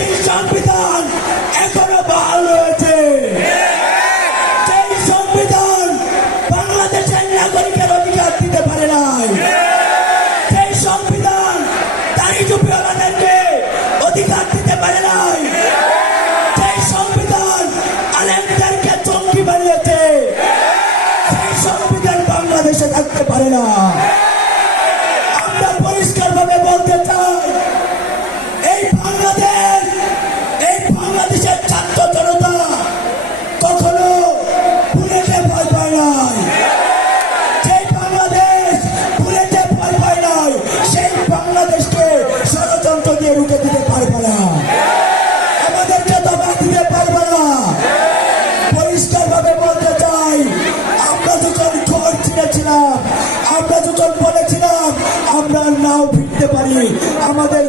জাতির সংবিধান এখনো বহাল রয়েছে। সেই সংবিধান বাংলাদেশের নাগরিকের অধিকার দিতে পারে নাই। সেই সংবিধান দাড়ি টুপিওয়ালাদেরকে অধিকার দিতে পারে নাই। সেই সংবিধান আলেমদেরকে জঙ্গি বানিয়েছে। সেই সংবিধান বাংলাদেশে থাকতে পারে না। আমরা পরিষ্কার ভাবে বলতে চাই, এই বাংলাদেশের ছাত্র জনতা কখনো বুলেটে ভয় পায় নাই। সেই বাংলাদেশ বুলেটে ভয় পায় নাই, সেই বাংলাদেশকে ষড়যন্ত্র দিয়ে রুখে দিতে পারবে না, আমাদেরকে দবা দিতে পারবে না। পরিষ্কার ভাবে বলতে চাই, আমরা যখন খবর ছিঁড়েছিলাম, আমরা যখন বলেছিলাম আমরা নাও ফিরতে পারি, আমাদের